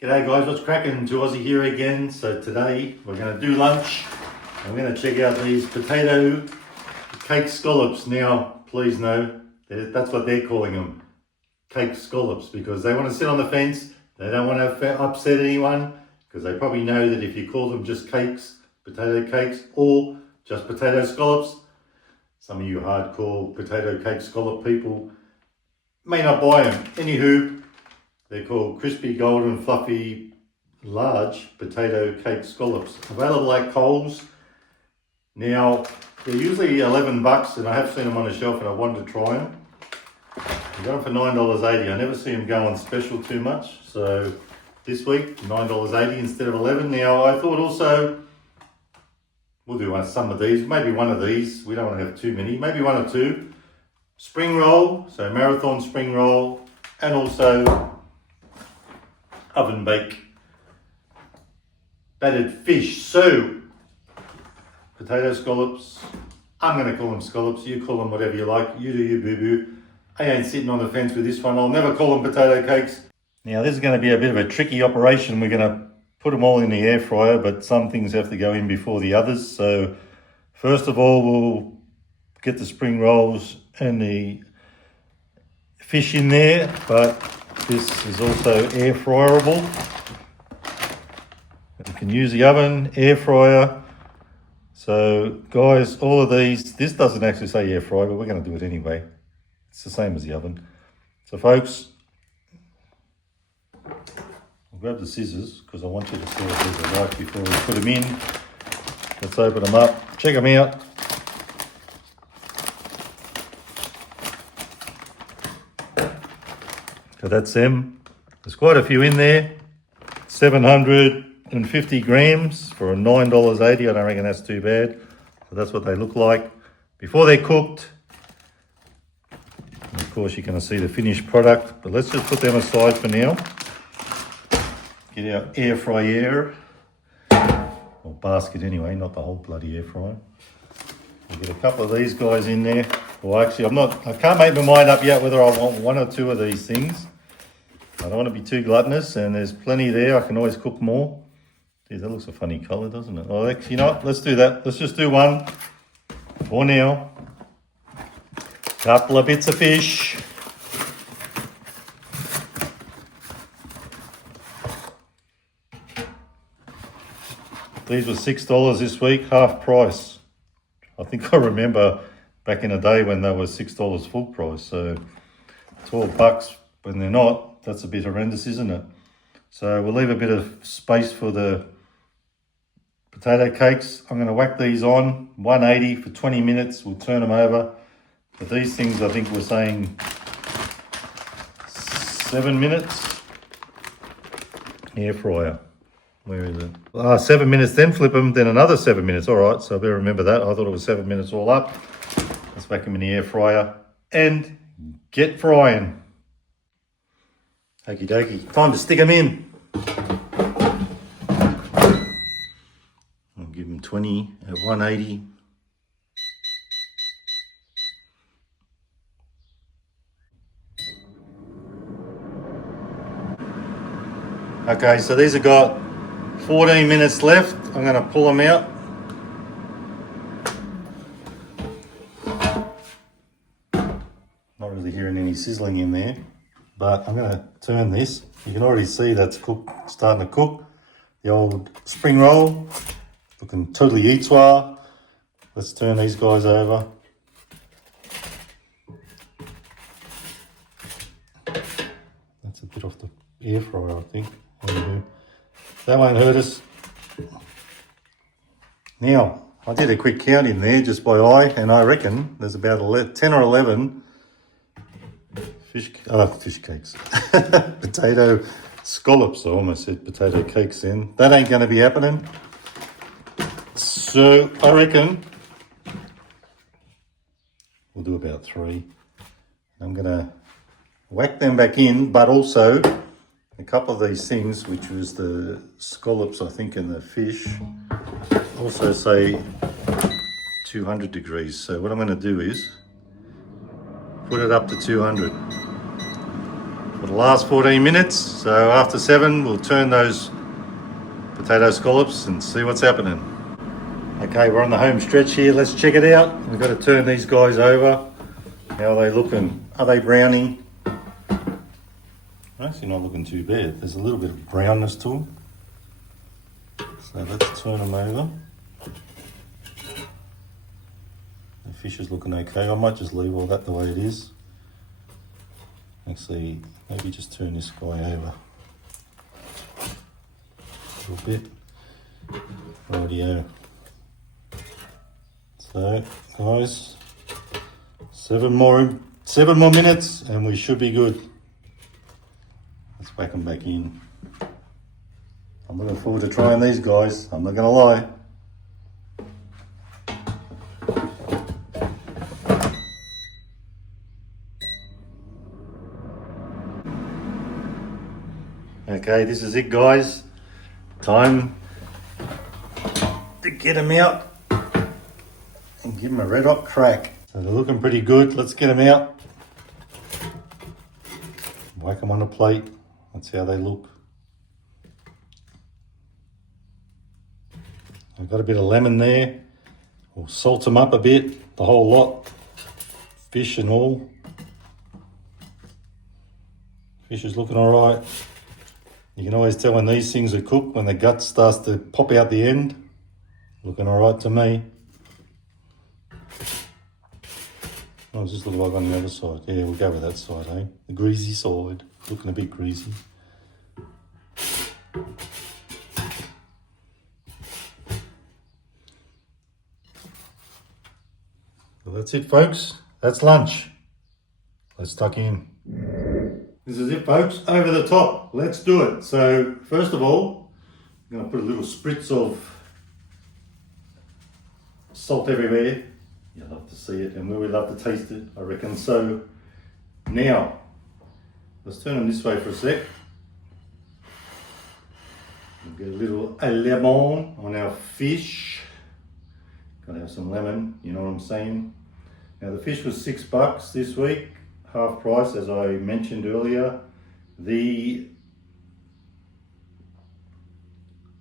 G'day guys, what's cracking? To Aussie here again. So today we're going to do lunch. I'm going to check out these potato cake scallops. Now, please know that's what they're calling them, cake scallops, because they want to sit on the fence. They don't want to upset anyone, because they probably know that if you call them just cakes, potato cakes, or just potato scallops, some of you hardcore potato cake scallop people may not buy them. Anywho, they're called crispy, golden, fluffy, large potato cake scallops. Available at Coles. Now, they're usually $11, and I have seen them on the shelf and I wanted to try them. I got them for $9.80. I never see them go on special too much. So this week, $9.80 instead of $11. Now, I thought also, we'll do some of these, maybe one of these. We don't want to have too many, maybe one or two. Spring roll, so marathon spring roll, and also oven bake battered fish. So potato scallops, I'm going to call them scallops, you call them whatever you like, you do you, boo boo. I ain't sitting on the fence with this one. I'll never call them potato cakes. Now this is going to be a bit of a tricky operation. We're going to put them all in the air fryer, but some things have to go in before the others. So first of all, we'll get the spring rolls and the fish in there, but this is also air fryerable. You can use the oven, air fryer. So guys, all of these, this doesn't actually say air fry, but we're going to do it anyway. It's the same as the oven. So folks, I'll grab the scissors because I want you to see what these are like before we put them in. Let's open them up, check them out. So that's them. There's quite a few in there. 750 grams for $9.80. I don't reckon that's too bad. So that's what they look like before they're cooked. And of course, you're going to see the finished product. But let's just put them aside for now. Get our air fryer, or basket anyway, not the whole bloody air fryer. We'll get a couple of these guys in there. Well, actually, I can't make my mind up yet whether I want one or two of these things. I don't want to be too gluttonous, and there's plenty there. I can always cook more. Gee, that looks a funny colour, doesn't it? Oh, actually, you know what? Let's do that. Let's just do one for now. Couple of bits of fish. These were $6 this week, half price. I think I remember back in the day when they were $6 full price. So $12 when they're not, that's a bit horrendous, isn't it? So we'll leave a bit of space for the potato cakes. I'm going to whack these on 180 for 20 minutes. We'll turn them over. But these things, I think we're saying 7 minutes. Air fryer. Where is it? 7 minutes, then flip them, then another 7 minutes. All right, so I better remember that. I thought it was 7 minutes all up. Let's whack them in the air fryer and get frying. Okie dokie. Time to stick them in. I'll give them 20 at 180. Okay, so these have got 14 minutes left. I'm going to pull them out. Not really hearing any sizzling in there, but I'm going to turn this. You can already see that's starting to cook. The old spring roll, looking totally eats-well. Let's turn these guys over. That's a bit off the air fryer, I think. That won't hurt us. Now, I did a quick count in there just by eye, and I reckon there's about 10 or 11 fish cakes. Potato scallops. I almost said potato cakes then. That ain't going to be happening. So I reckon we'll do about 3. I'm going to whack them back in, but also a couple of these things, which was the scallops, I think, and the fish, also say 200 degrees. So what I'm going to do is put it up to 200 for the last 14 minutes. So after 7, we'll turn those potato scallops and see what's happening. Okay, we're on the home stretch here. Let's check it out. We've got to turn these guys over. How are they looking? Are they browning? Actually not looking too bad. There's a little bit of brownness to them. So let's turn them over. The fish is looking okay. I might just leave all that the way it is. Actually, maybe just turn this guy over a little bit. Rightio. So, guys, 7 more minutes and we should be good. Let's whack them back in. I'm looking forward to trying these guys, I'm not gonna lie. Okay, this is it guys. Time to get them out and give them a red hot crack. So they're looking pretty good. Let's get them out. Whack them on a plate. That's how they look. I've got a bit of lemon there. We'll salt them up a bit, the whole lot. Fish and all. Fish is looking all right. You can always tell when these things are cooked, when the gut starts to pop out the end. Looking all right to me. What does this look like on the other side? Yeah, we'll go with that side, eh? The greasy side. Looking a bit greasy. Well, that's it, folks. That's lunch. Let's tuck in. This is it, folks. Over the top. Let's do it. So, first of all, I'm going to put a little spritz of salt everywhere. You love to see it, and we love to taste it, I reckon. So, now, let's turn them this way for a sec. We'll get a little lemon on our fish. Gotta have some lemon, you know what I'm saying? Now, the fish was $6 this week. Half price, as I mentioned earlier. The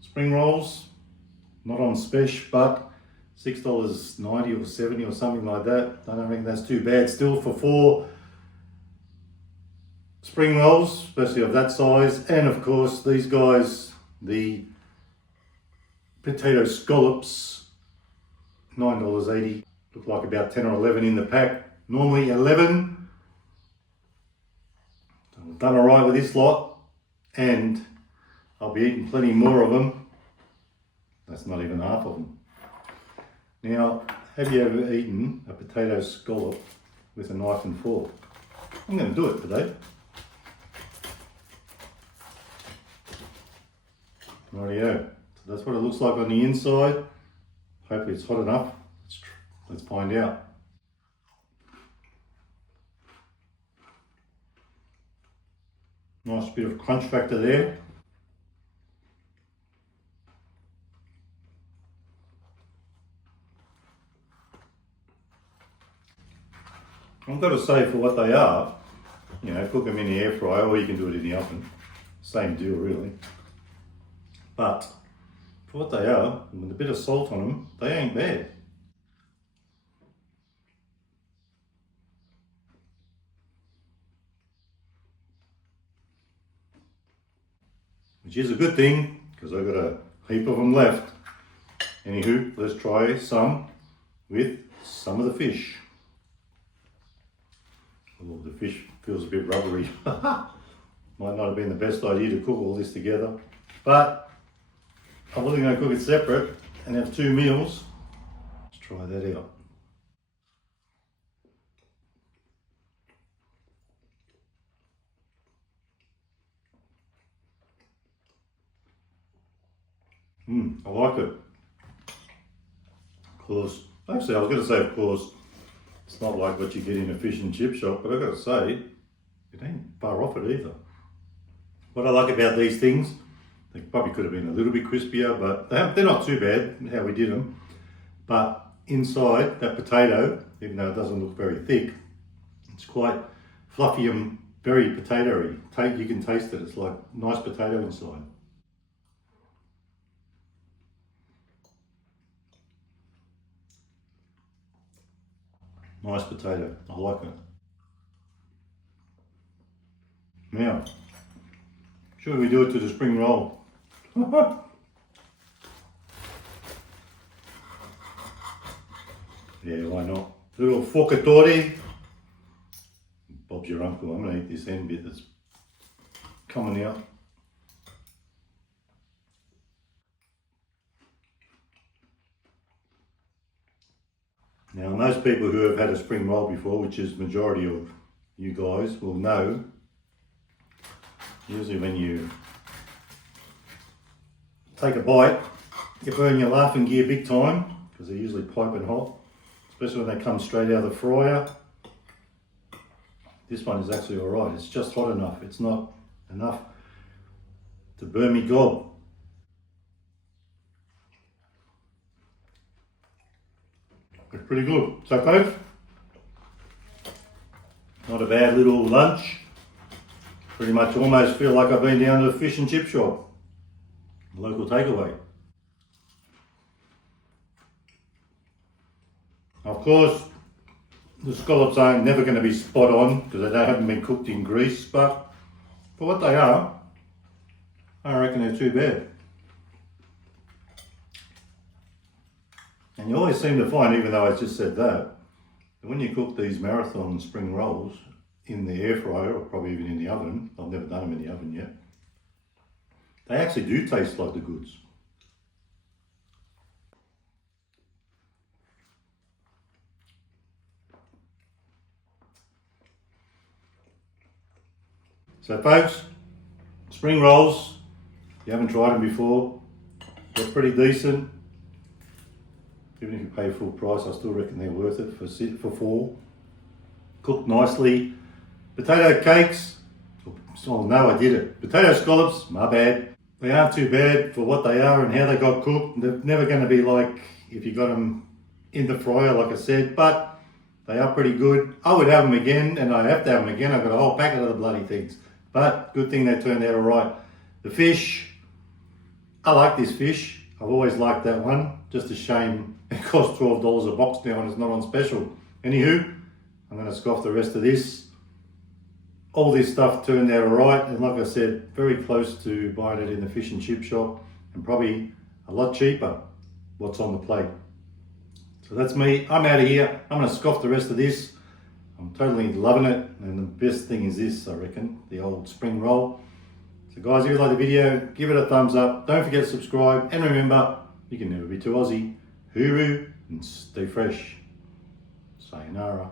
spring rolls, not on special, but $6.90 or 70 or something like that. I don't think that's too bad still for 4 spring rolls, especially of that size. And of course, these guys, the potato scallops, $9.80. Look like about 10 or 11 in the pack. Normally 11. I've done all right with this lot, and I'll be eating plenty more of them. That's not even half of them. Now, have you ever eaten a potato scallop with a knife and fork? I'm going to do it today. Rightio. So that's what it looks like on the inside. Hopefully it's hot enough. Let's find out. Nice bit of crunch factor there. I've got to say, for what they are, you know, cook them in the air fryer, or you can do it in the oven. Same deal, really. But for what they are, with a bit of salt on them, they ain't bad. Which is a good thing, because I've got a heap of them left. Anywho, let's try some with some of the fish. Oh, the fish feels a bit rubbery. Might not have been the best idea to cook all this together, but I'm really going to cook it separate and have 2 meals. Let's try that out. I like it. Of course, actually I was going to say, of course, it's not like what you get in a fish and chip shop, but I've got to say, it ain't far off it either. What I like about these things, they probably could have been a little bit crispier, but they're not too bad how we did them. But inside that potato, even though it doesn't look very thick, it's quite fluffy and very potatoey. You can taste it. It's like nice potato inside. Nice potato. I like it. Now, should we do it to the spring roll? Yeah, why not? Little forcatore. Bob's your uncle. I'm going to eat this end bit that's coming out. Now, most people who have had a spring roll before, which is the majority of you guys, will know, usually when you take a bite, you burn your laughing gear big time, because they're usually piping hot, especially when they come straight out of the fryer. This one is actually alright, it's just hot enough. It's not enough to burn me gob. It's pretty good. So folks, not a bad little lunch. Pretty much almost feel like I've been down to a fish and chip shop. A local takeaway. Of course, the scallops aren't never going to be spot on because they haven't been cooked in grease, but for what they are, I don't reckon they're too bad. And you always seem to find, even though I just said that when you cook these marathon spring rolls in the air fryer, or probably even in the oven, I've never done them in the oven yet, they actually do taste like the goods. So folks, spring rolls, if you haven't tried them before, they're pretty decent. Even if you pay full price, I still reckon they're worth it for four. Cooked nicely. Potato cakes, oh no, I did it. Potato scallops, my bad. They aren't too bad for what they are and how they got cooked. They're never going to be like if you got them in the fryer, like I said, but they are pretty good. I would have them again, and I have to have them again. I've got a whole packet of the bloody things. But good thing they turned out all right. The fish, I like this fish. I've always liked that one. Just a shame it costs $12 a box now and it's not on special. Anywho, I'm going to scoff the rest of this. All this stuff turned out all right, and like I said, very close to buying it in the fish and chip shop, and probably a lot cheaper what's on the plate. So that's me. I'm out of here. I'm going to scoff the rest of this. I'm totally loving it, and the best thing is this, I reckon, the old spring roll. So guys, if you like the video, give it a thumbs up. Don't forget to subscribe, and remember, you can never be too Aussie. Hooroo and stay fresh. Sayonara.